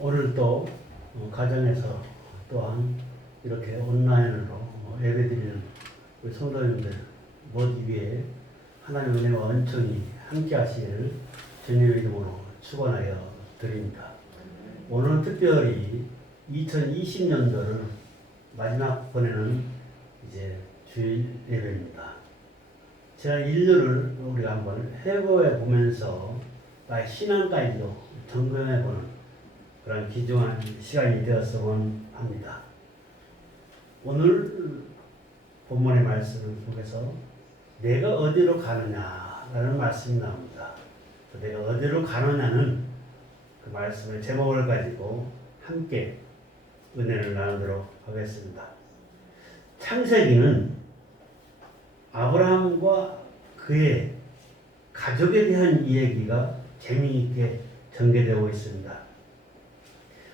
오늘 또 가정에서 또한 이렇게 온라인으로 예배드리는 우리 성도님들 모두 위에 하나님의 은혜와 은총이 함께 하시기를 주님의 이름으로 축원하여 드립니다. 오늘은 특별히 2020년도를 마지막 보내는 이제 주일 예배입니다. 지난 1년을 우리가 한번 회고해 보면서 나의 신앙까지도 점검해 보는 그런 귀중한 시간이 되었으면 합니다. 오늘 본문의 말씀을 통해서 내가 어디로 가느냐라는 말씀이 나옵니다. 내가 어디로 가느냐는 그 말씀의 제목을 가지고 함께 은혜를 나누도록 하겠습니다. 창세기는 아브라함과 그의 가족에 대한 이야기가 재미있게 전개되고 있습니다.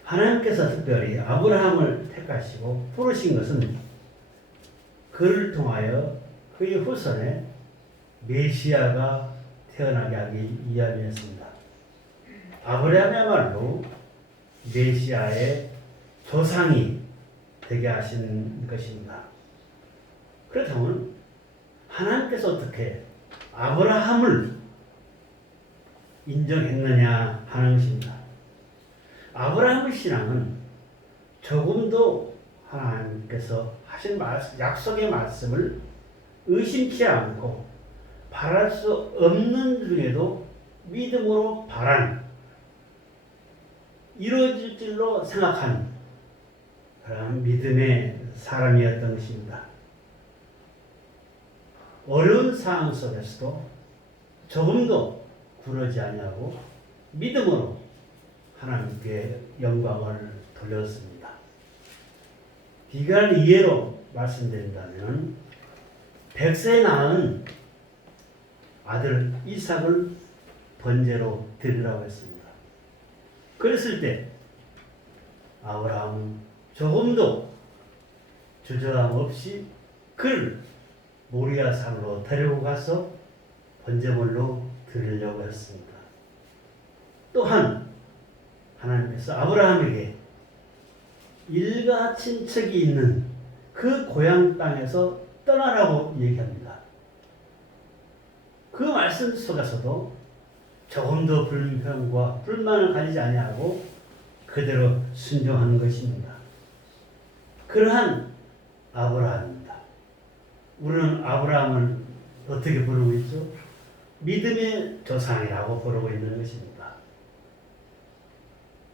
하나님께서 특별히 아브라함을 택하시고 부르신 것은 그를 통하여 그의 후손에 메시아가 태어나게 하기 위함이었습니다. 아브라함이야말로 메시아의 조상이 되게 하신 것입니다. 그렇다면 하나님께서 어떻게 아브라함을 인정했느냐 하는 것입니다. 아브라함의 신앙은 조금도 하나님께서 하신 약속의 말씀을 의심치 않고 바랄 수 없는 중에도 믿음으로 바란 이루어질 줄로 생각한 그런 믿음의 사람이었던 것입니다. 어려운 상황 속에서도 조금도 굴하지 아니하고 믿음으로 하나님께 영광을 돌렸습니다. 비교할 이해로 말씀드린다면 100세 낳은 아들 이삭을 번제로 드리라고 했습니다. 그랬을 때 아브라함은 조금도 주저함 없이 그를 모리아 산으로 데리고 가서 번제물로 드리려고 했습니다. 또한 하나님께서 아브라함에게 일가 친척이 있는 그 고향 땅에서 떠나라고 얘기합니다. 그 말씀 속에서도 조금도 불평과 불만을 가지지 아니하고 그대로 순종하는 것입니다. 그러한 아브라함입니다. 우리는 아브라함을 어떻게 부르고 있죠? 믿음의 조상이라고 부르고 있는 것입니다.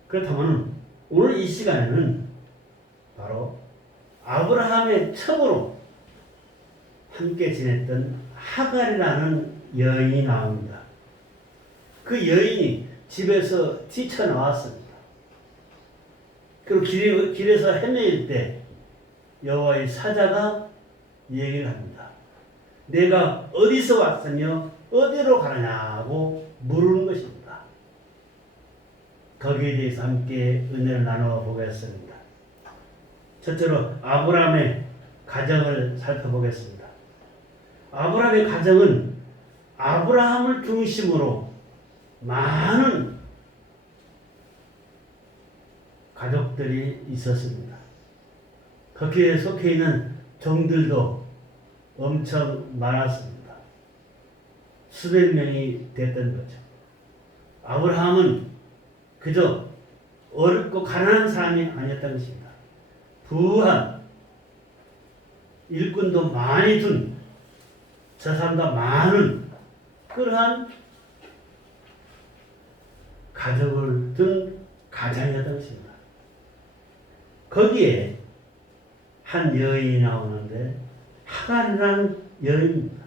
그렇다면 오늘 이 시간에는 바로 아브라함의 첩으로 함께 지냈던 하갈이라는 여인이 나옵니다. 그 여인이 집에서 뛰쳐나왔습니다. 그리고 길에서 헤매일 때 여호와의 사자가 얘기를 합니다. 내가 어디서 왔으며 어디로 가느냐고 물은 것입니다. 거기에 대해서 함께 은혜를 나누어 보겠습니다. 첫째로 아브라함의 가정을 살펴보겠습니다. 아브라함의 가정은 아브라함을 중심으로 많은 가족들이 있었습니다. 거기에 속해 있는 종들도 엄청 많았습니다. 수백 명이 됐던 거죠. 아브라함은 그저 어렵고 가난한 사람이 아니었던 것입니다. 부한 일꾼도 많이 둔 저사람보다 많은 그러한 가족을 둔 가장이었던 것입니다. 거기에 한 여인이 나오는데 하갈이라는 여인입니다.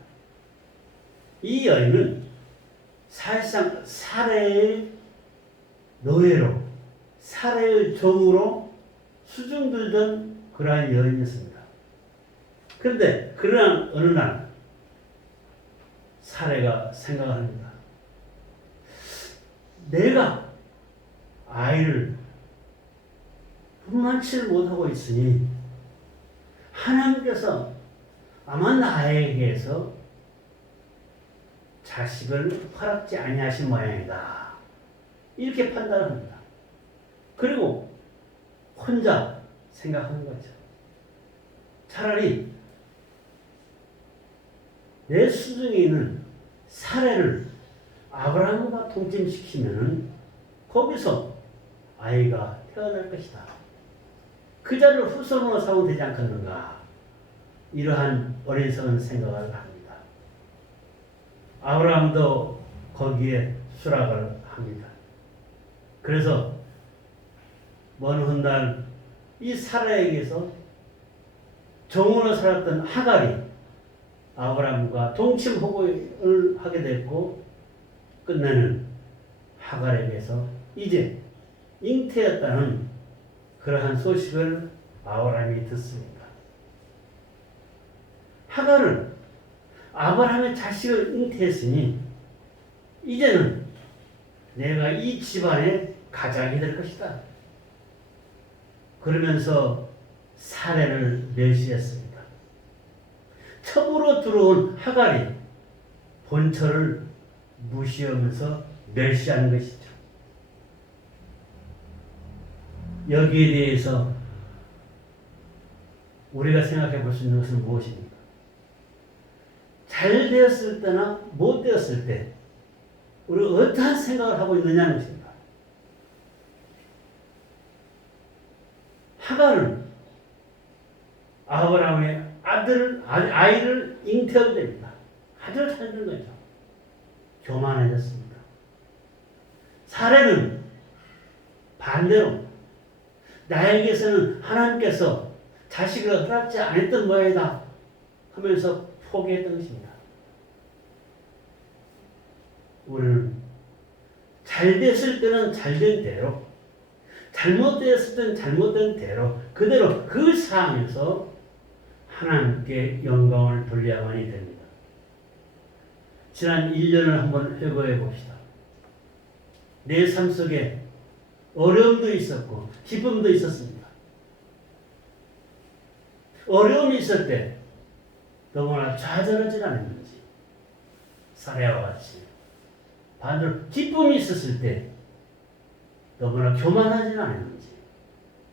이 여인은 사실상 사례의 노예로 사례의 종으로 수중들던 그러한 여인이었습니다. 그런데 그러한 어느 날 사례가 생각합니다. 내가 아이를 분만치를 못하고 있으니 하나님께서 아마 나에게서 자식을 허락지 아니하신 모양이다. 이렇게 판단합니다. 그리고 혼자 생각하는 거죠. 차라리 내 수중에 있는 사례를 아브라함과 동침시키면 거기서 아이가 태어날 것이다. 그 자를 후손으로 삼으면 되지 않겠는가. 이러한 어리석은 생각을 합니다. 아브라함도 거기에 수락을 합니다. 그래서 먼 훗날 이 사라에게서 종으로 살았던 하갈이 아브라함과 동침 호구를 하게 됐고, 끝내는 하갈에게서 이제 잉태였다는 그러한 소식을 아브라함이 듣습니다. 하갈은 아브라함의 자식을 잉태했으니 이제는 내가 이 집안의 가장이 될 것이다. 그러면서 사례를 멸시했습니다. 처음으로 들어온 하갈이 본처를 무시하면서 멸시하는 것이죠. 여기에 대해서 우리가 생각해 볼 수 있는 것은 무엇입니까? 잘 되었을 때나 못 되었을 때 우리가 어떠한 생각을 하고 있느냐는 것입니다. 하갈은 아브라함의 아이를 잉태하게 됩니다. 아주 잘 된 거죠. 교만해졌습니다. 사례는 반대로 나에게서는 하나님께서 자식을 허락지 않았던 모양이다 하면서 포기했던 것입니다. 우리는 잘 됐을 때는 잘된 대로, 잘못되었을 때는 잘못된 대로 그대로 그 상황에서 하나님께 영광을 돌려야만이 됩니다. 지난 1년을 한번 회고해 봅시다. 내 삶 속에 어려움도 있었고 기쁨도 있었습니다. 어려움이 있을 때 너무나 좌절하지 않았는지, 사례와 같이 반대로 기쁨이 있었을 때 너무나 교만하지 않았는지,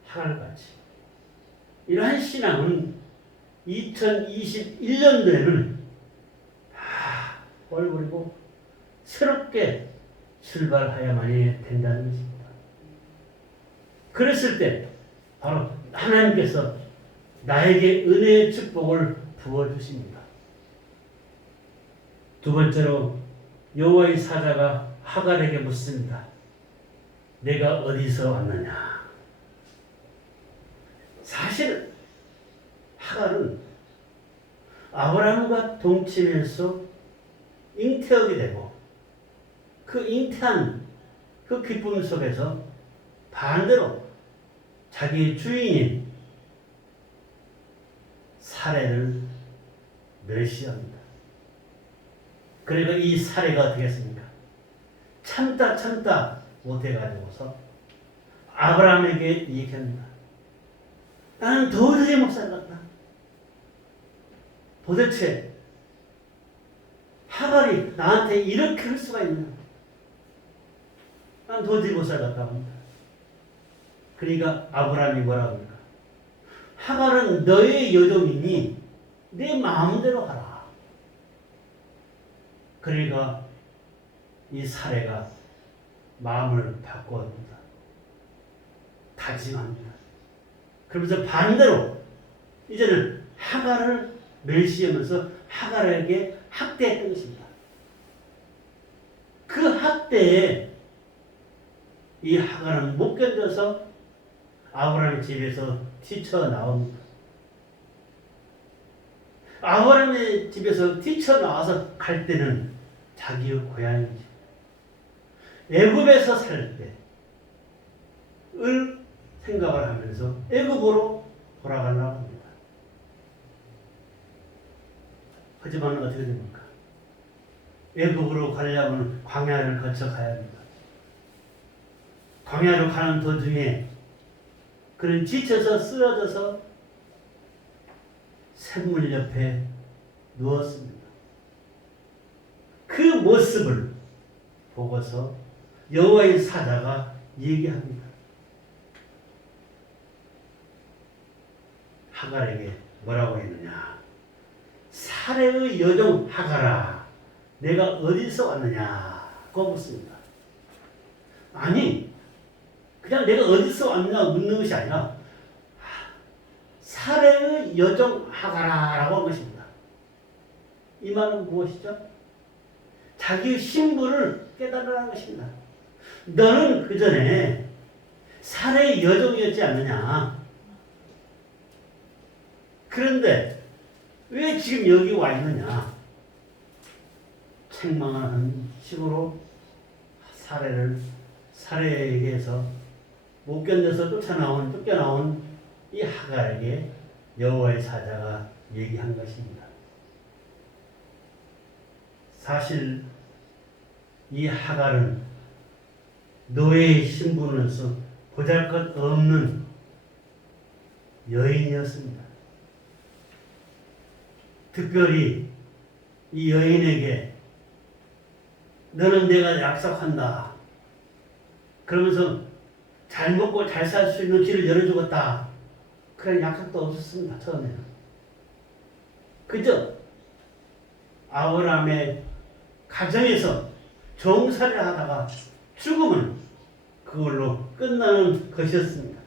하갈같이 이러한 신앙은 2021년도에는 다 버리고 새롭게 출발하야만이 된다는 것입니다. 그랬을 때 바로 하나님께서 나에게 은혜의 축복을 부어주십니다. 두 번째로 여호와의 사자가 하갈에게 묻습니다. 내가 어디서 왔느냐? 사실 하갈은 아브라함과 동침해서 잉태하게 되고 그 잉태한 그 기쁨 속에서 반대로 자기 주인인 사례를 멸시합니다. 그리고 이 사례가 어떻게 했습니까? 참다 못해가지고서 아브라함에게 얘기합니다. 나는 도저히 못 살겠다. 도대체 하갈이 나한테 이렇게 할 수가 있나? 난 도저히 못 살겠다고 합니다. 그러니까 아브라함이 뭐라고 합니까? 하갈은 너의 여종이니 내 마음대로 하라. 그러니까 이 사례가 마음을 바꿔줍니다. 다짐합니다. 그러면서 반대로 이제는 하갈을 멸시하면서 하갈에게 학대했던 것입니다. 그 학대에 이 하갈은 못 견뎌서 아브라함의 집에서 뛰쳐나옵니다. 아브라함의 집에서 뛰쳐나와서 갈 때는 자기의 고향이죠. 애굽에서 살 때을 생각을 하면서 애굽으로 돌아가려고 합니다. 하지만 어떻게 됩니까? 애굽으로 가려면 광야를 거쳐 가야 합니다. 광야로 가는 도중에 그는 지쳐서 쓰러져서 샘물 옆에 누웠습니다. 그 모습을 보고서 여호와의 사자가 얘기합니다. 하갈에게 뭐라고 했느냐? 사레의 여종 하갈아, 내가 어디서 왔느냐고 묻습니다. 아니, 그냥 내가 어디서 왔느냐 묻는 것이 아니라 사레의 여종 하갈아라고 한 것입니다. 이 말은 무엇이죠? 자기의 신분을 깨달으라는 것입니다. 너는 그 전에 사레의 여종이었지 않느냐? 그런데 왜 지금 여기 와 있느냐? 책망하는 식으로 사레에게서 못 견뎌서 쫓겨나온 이 하갈에게 여호와의 사자가 얘기한 것입니다. 사실 이 하갈은 노예의 신분으로서 보잘것없는 여인이었습니다. 특별히 이 여인에게 너는 내가 약속한다. 그러면서 잘 먹고 잘 살 수 있는 길을 열어주겠다. 그런 약속도 없었습니다. 처음에는. 그저 아브라함의 가정에서 종살이를 하다가 죽으면 그걸로 끝나는 것이었습니다.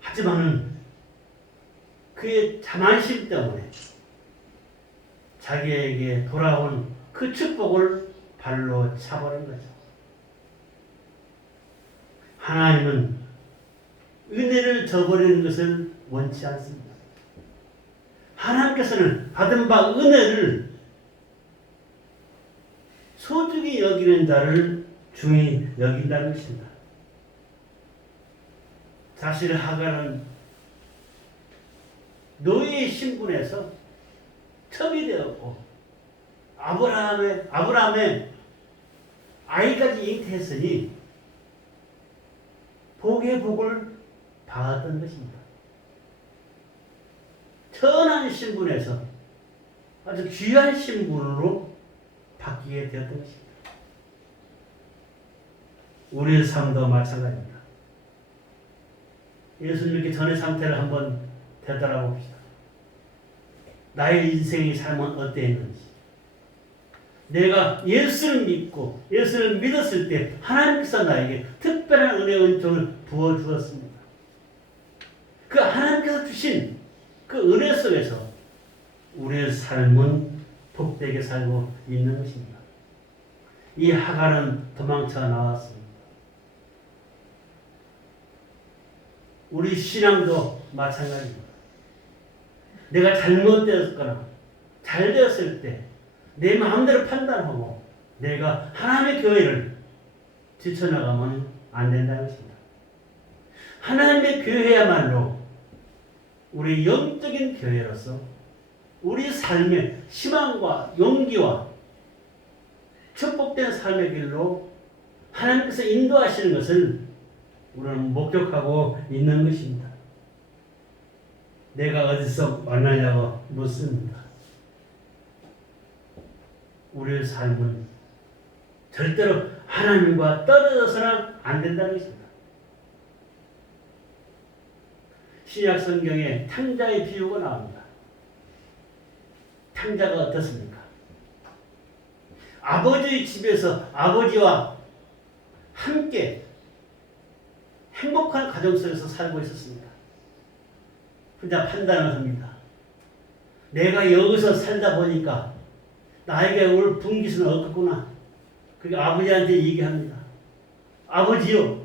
하지만은 그의 자만심 때문에 자기에게 돌아온 그 축복을 발로 차버린 거죠. 하나님은 은혜를 저버리는 것을 원치 않습니다. 하나님께서는 받은 바 은혜를 소중히 여기는 자를 중히 여긴다는 것입니다. 사실 하갈은 노예의 신분에서 첩이 되었고 아브라함의 아이까지 잉태했으니 복의 복을 받았던 것입니다. 천한 신분에서 아주 귀한 신분으로 바뀌게 되었던 것입니다. 우리의 삶도 마찬가지입니다. 예수님 믿기 전의 상태를 한번 되돌아봅시다. 나의 인생의 삶은 어땠는지. 내가 예수를 믿고 예수를 믿었을 때 하나님께서 나에게 특별한 은혜의 은총을 부어주었습니다. 그 하나님께서 주신 그 은혜 속에서 우리의 삶은 복되게 살고 있는 것입니다. 이 하갈은 도망쳐 나왔습니다. 우리 신앙도 마찬가지입니다. 내가 잘못되었거나 잘 되었을 때 내 마음대로 판단하고 내가 하나님의 교회를 지쳐나가면 안 된다는 것입니다. 하나님의 교회야말로 우리 영적인 교회로서 우리 삶의 희망과 용기와 축복된 삶의 길로 하나님께서 인도하시는 것을 우리는 목격하고 있는 것입니다. 내가 어디서 만나냐고 묻습니다. 우리의 삶은 절대로 하나님과 떨어져서는 안 된다는 것입니다. 신약 성경에 탕자의 비유가 나옵니다. 탕자가 어떻습니까? 아버지의 집에서 아버지와 함께 행복한 가정 속에서 살고 있었습니다. 혼자 판단을 합니다. 내가 여기서 살다 보니까 나에게 올 분깃은 없겠구나. 그리고 아버지한테 얘기합니다. 아버지요,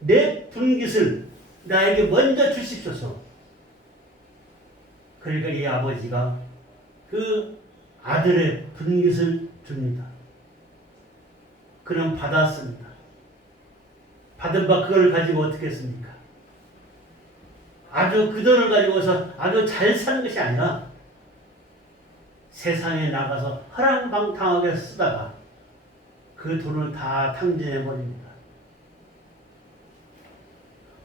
내 분깃을 나에게 먼저 주십소서. 그러니까 이 아버지가 그 아들의 분깃을 줍니다. 그는 받았습니다. 받은 바 그걸 가지고 어떻게 했습니까? 아주 그 돈을 가지고서 아주 잘 사는 것이 아니라 세상에 나가서 허랑방탕하게 쓰다가 그 돈을 다 탕진해버립니다.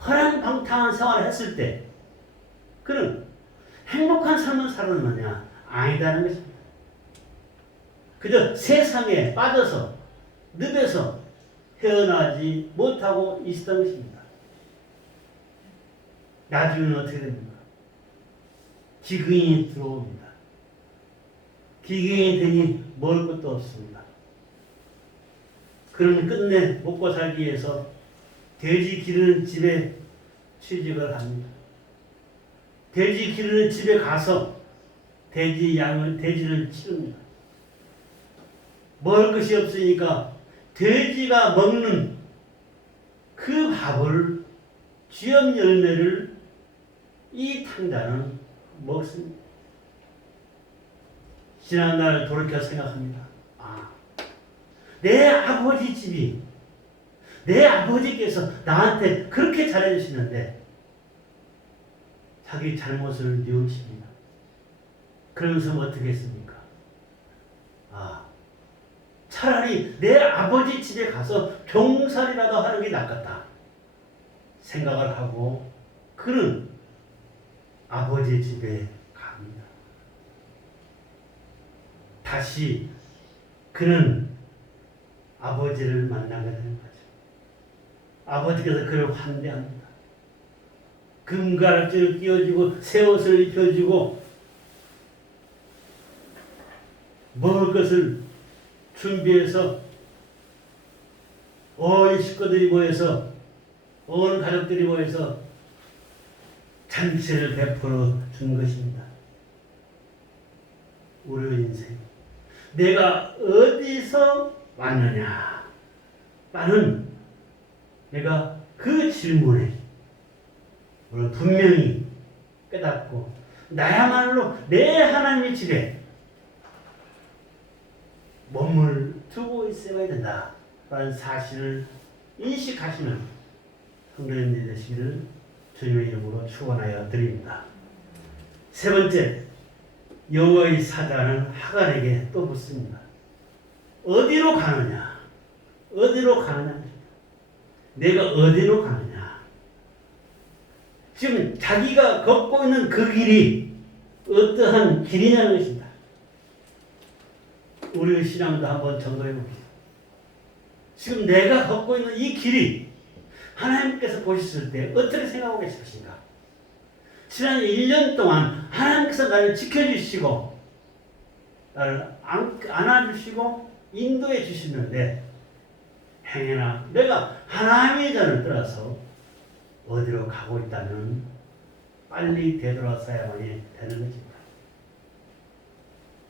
허랑방탕한 생활을 했을 때 그는 행복한 삶을 살았느냐? 아니다는 것입니다. 그저 세상에 빠져서 늪에서 헤어나지 못하고 있었던 것입니다. 나중에는 어떻게 됩니까? 기근이 들어옵니다. 기근이 되니 먹을 것도 없습니다. 그러면 끝내 먹고 살기 위해서 돼지 기르는 집에 취직을 합니다. 돼지 기르는 집에 가서 돼지를 치릅니다. 먹을 것이 없으니까 돼지가 먹는 그 밥을 쥐엄 열매를 이 탕자는 먹습니다. 지난날 돌이켜 생각합니다. 내 아버지 집이, 내 아버지께서 나한테 그렇게 잘해주시는데 자기 잘못을 뉘우칩니다. 그러면서 어떻게 했습니까? 차라리 내 아버지 집에 가서 종살이라도 하는 게 낫겠다 생각을 하고 그는 아버지 집에 갑니다. 다시 그는 아버지를 만나게 되는 거죠. 아버지께서 그를 환대합니다. 금가락지를 끼워주고 새 옷을 입혀주고 먹을 것을 준비해서 온 식구들이 모여서 온 가족들이 모여서 잔치를 베풀어 준 것입니다. 우리 인생 내가 어디서 왔느냐 라는 내가 그 질문에 오늘 분명히 깨닫고 나야말로 내 하나님의 집에 몸을 두고 있어야 된다라는 사실을 인식하시는 성도님들이 되시기를 주님의 이름으로 축원하여 드립니다. 세 번째, 여호와의 사자는 하갈에게 또 묻습니다. 어디로 가느냐? 어디로 가느냐? 내가 어디로 가느냐? 지금 자기가 걷고 있는 그 길이 어떠한 길이냐는 것입니다. 우리의 신앙도 한번 점검해 봅시다. 지금 내가 걷고 있는 이 길이 하나님께서 보셨을 때 어떻게 생각하고 계실 것인가? 지난 1년 동안 하나님께서 나를 지켜주시고 나를 안아주시고 인도해 주시는데 행여나 내가 하나님의 전을 떠나서 어디로 가고 있다면 빨리 되돌아서야만이 되는 것입니다.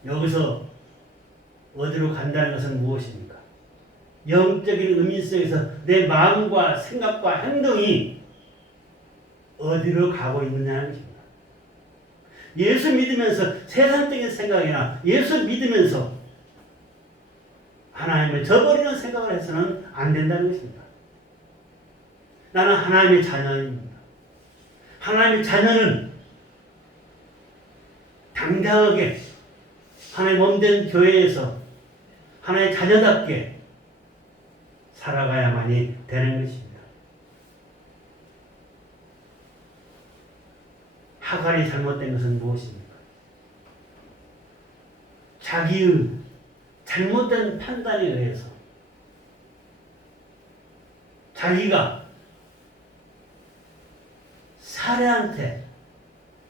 여기서 어디로 간다는 것은 무엇입니까? 영적인 의미 속에서 내 마음과 생각과 행동이 어디로 가고 있느냐는 것입니다. 예수 믿으면서 세상적인 생각이나 예수 믿으면서 하나님을 저버리는 생각을 해서는 안 된다는 것입니다. 나는 하나님의 자녀입니다. 하나님의 자녀는 당당하게 하나님 몸된 교회에서 하나님의 자녀답게 살아가야만이 되는 것입니다. 하갈이 잘못된 것은 무엇입니까? 자기의 잘못된 판단에 의해서 자기가 사례한테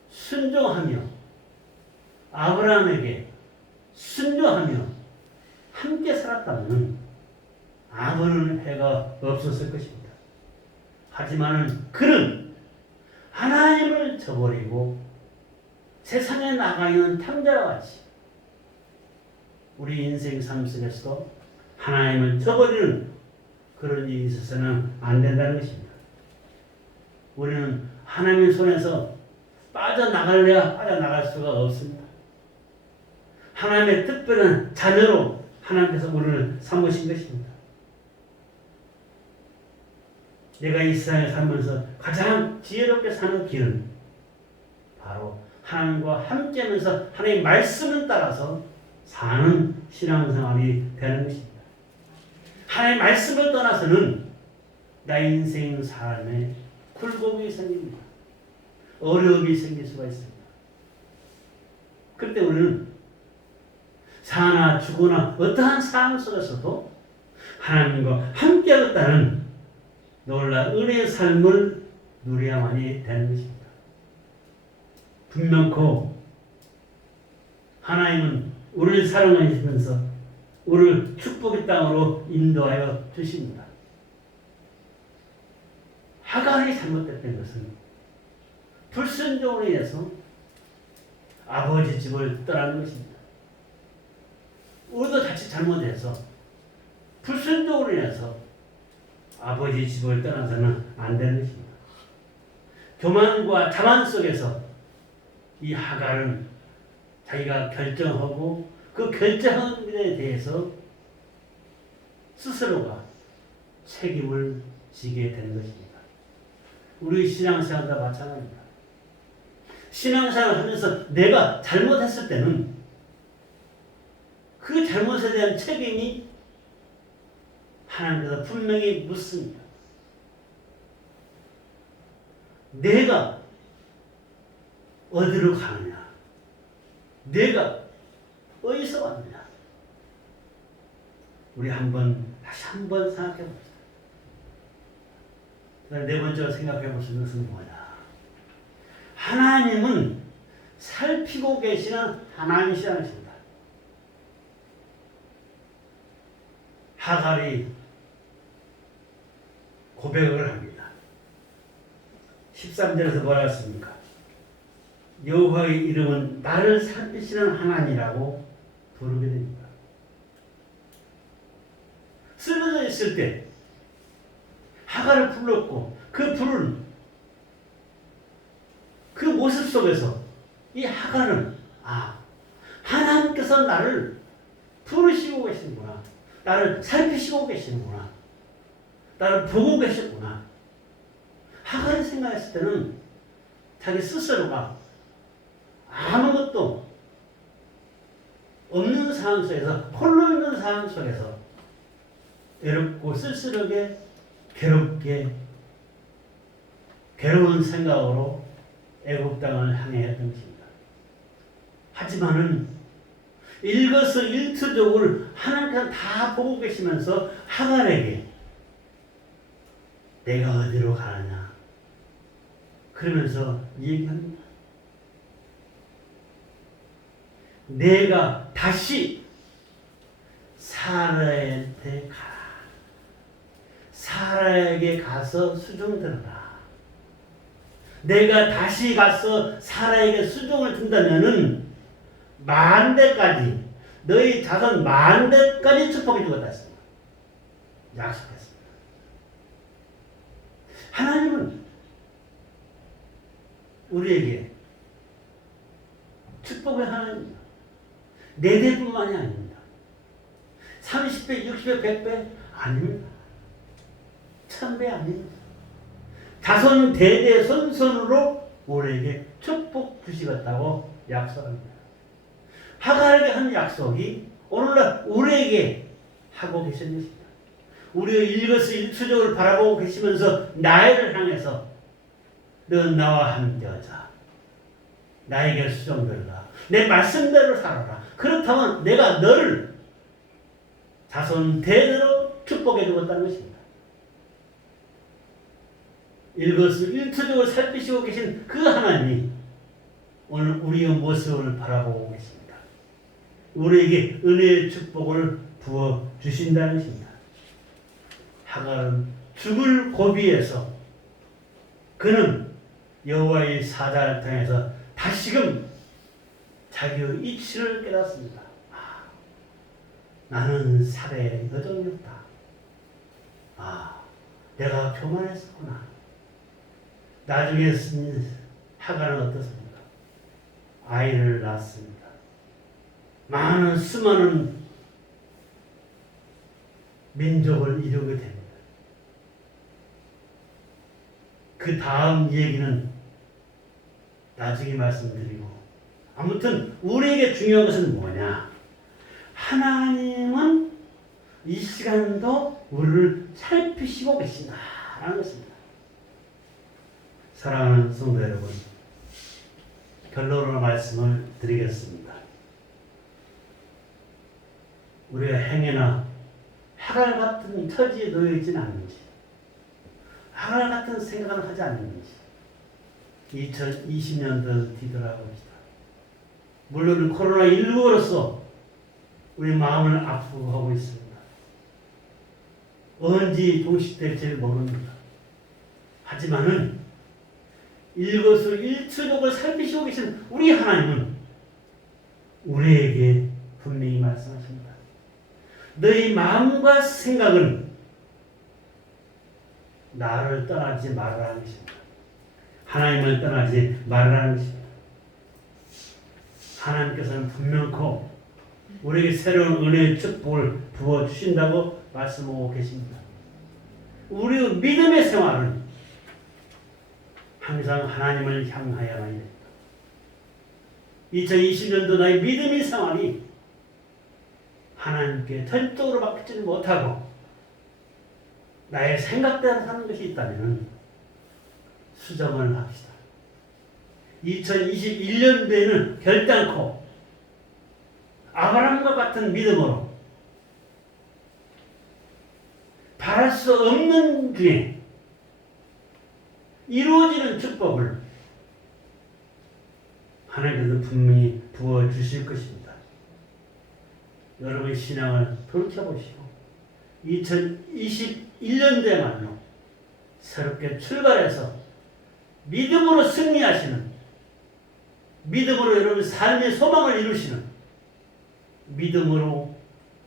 순종하며 아브라함에게 순종하며 함께 살았다면 아무런 해가 없었을 것입니다. 하지만 그는 하나님을 저버리고 세상에 나가 있는 탕자와 같이 우리 인생 삶 속에서도 하나님을 저버리는 그런 일이 있어서는 안 된다는 것입니다. 우리는 하나님의 손에서 빠져나갈래야 빠져나갈 수가 없습니다. 하나님의 특별한 자녀로 하나님께서 우리를 삼으신 것입니다. 내가 이 세상에 살면서 가장 지혜롭게 사는 길은 바로 하나님과 함께하면서 하나님의 말씀을 따라서 사는 신앙생활이 되는 것입니다. 하나님의 말씀을 떠나서는 나의 인생 삶에 굴곡이 생깁니다. 어려움이 생길 수가 있습니다. 그때 우리는 사나 죽거나 어떠한 상황 속에서도 하나님과 함께하겠다는 놀라운 은혜의 삶을 누려야만이 되는 것입니다. 분명코 하나님은 우리를 사랑하시면서 우리를 축복의 땅으로 인도하여 주십니다. 하갈이 잘못됐던 것은 불순종으로 인해서 아버지 집을 떠나는 것입니다. 우리도 자칫 잘못해서 불순종으로 인해서 아버지 집을 떠나서는 안 되는 것입니다. 교만과 자만 속에서 이 하갈은 자기가 결정하고 그 결정한 일에 대해서 스스로가 책임을 지게 되는 것입니다. 우리 신앙생활도 마찬가지입니다. 신앙생활을 하면서 내가 잘못했을 때는 그 잘못에 대한 책임이 하나님께서 분명히 묻습니다. 내가 어디로 가느냐? 내가 어디서 왔느냐? 우리 다시 한번 생각해 봅시다. 네 번째로 생각해 보시는 것은 뭐냐? 하나님은 살피고 계시는 하나님이시라는 것입니다. 하갈이 고백을 합니다. 13절에서 뭐라 했습니까? 여호와의 이름은 나를 살피시는 하나님이라고 부르게 됩니다. 쓰러져 있을 때 하갈을 불렀고 그 부른 그 모습 속에서 이 하갈은 하나님께서 나를 부르시고 계시는구나. 나를 살피시고 계시는구나. 나를 보고 계시구나. 하갈이 생각했을 때는 자기 스스로가 아무것도 없는 상황 속에서 홀로 있는 상황 속에서 외롭고 쓸쓸하게 괴로운 생각으로 애굽 땅을 향해 했던 것입니다. 하지만은 일거수일투족을 하나님께서 다 보고 계시면서 하갈에게 내가 어디로 가느냐 그러면서 얘기합니다. 내가 다시 사라한테 가라. 사라에게 가서 수종 들어라. 내가 다시 가서 사라에게 수종을 든다면은 만대까지 너희 자손 만대까지 축복해 주겠다 했습니다. 약속했습니다. 하나님은 우리에게 축복의 하나님입니다. 4대뿐만이 아닙니다. 30배, 60배, 100배 아닙니다. 1000배 아닙니다. 자손 대대 손손으로 우리에게 축복 주시겠다고 약속합니다. 하갈에게 한 약속이 오늘날 우리에게 하고 계신 것입니다. 우리가 일거수일투족을 바라보고 계시면서 나를 향해서 넌 나와 함께하자. 나에게 수종되라. 내 말씀대로 살아라. 그렇다면 내가 너를 자손 대대로 축복해 주겠다는 것입니다. 일거수일투족을 살피시고 계신 그 하나님이 오늘 우리의 모습을 바라보고 계십니다. 우리에게 은혜의 축복을 부어 주신다는 것입니다. 하갈은 죽을 고비에서 그는 여호와의 사자를 통해서 다시금 자기의 이치를 깨닫습니다. 나는 살에 여정이 없다. 내가 교만했었구나. 나중에 하갈은 어떻습니까? 아이를 낳았습니다. 수많은 민족을 이루게 됩니다. 그 다음 얘기는 나중에 말씀드리고, 아무튼 우리에게 중요한 것은 뭐냐? 하나님은 이 시간도 우리를 살피시고 계신다라는 것입니다. 사랑하는 성도 여러분, 결론으로 말씀을 드리겠습니다. 우리가 행여나 하갈 같은 처지에 놓여 있지는 않는지, 하갈 같은 생각을 하지 않는지, 2020년도 뒤돌아봅시다. 물론 코로나19로서 우리 마음을 아프고 하고 있습니다. 언제 종식될지 모릅니다. 하지만은 일거수일투족을 살피시고 계신 우리 하나님은 우리에게 분명히 말씀하십니다. 너희 마음과 생각은 나를 떠나지 말라는 것입니다. 하나님을 떠나지 말라는 것입니다. 하나님께서는 분명코 우리에게 새로운 은혜의 축복을 부어주신다고 말씀하고 계십니다. 우리 믿음의 생활은 항상 하나님을 향하여야 합니다. 2020년도 나의 믿음의 생활이 하나님께 전적으로 맡기지 못하고 나의 생각대로 사는 것이 있다면 수정을 합시다. 2021년도에는 결단코 아브라함과 같은 믿음으로 바랄 수 없는 중에 이루어지는 축복을 하나님께서 분명히 부어주실 것입니다. 여러분의 신앙을 돌이켜보시고 2021년도에만로 새롭게 출발해서 믿음으로 승리하시는, 믿음으로 여러분 삶의 소망을 이루시는, 믿음으로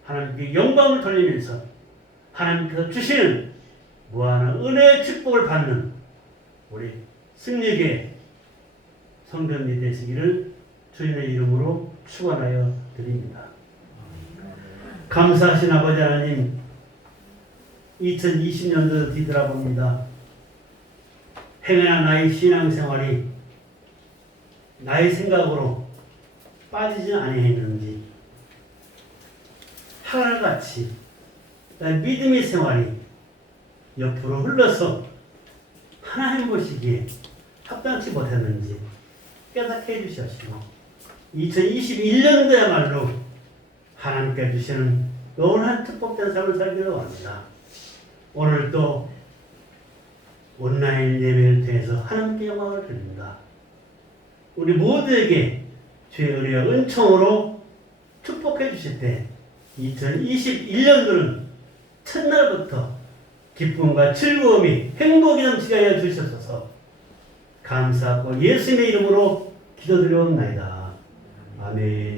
하나님께 영광을 돌리면서 하나님께서 주시는 무한한 은혜의 축복을 받는 우리 승리의 성도님이 되시기를 주님의 이름으로 축원하여 드립니다. 감사하신 아버지 하나님, 2020년도 뒤돌아봅니다. 행여나 나의 신앙생활이 나의 생각으로 빠지지 아니했는지, 하늘같이 나의 믿음의 생활이 옆으로 흘러서 하나님 보시기에 합당치 못했는지 깨닫게 해주시옵시고 2021년도야말로 하나님께 주시는 영원한 축복된 삶을 살기로 합니다. 오늘도 온라인 예배를 통해서 하나님께 영광을 드립니다. 우리 모두에게 주의 은혜와 은총으로 축복해 주실 때 2021년도는 첫날부터 기쁨과 즐거움이 행복이 넘치게 하여 주시옵소서. 감사하고 예수님의 이름으로 기도드려옵나이다. 아멘.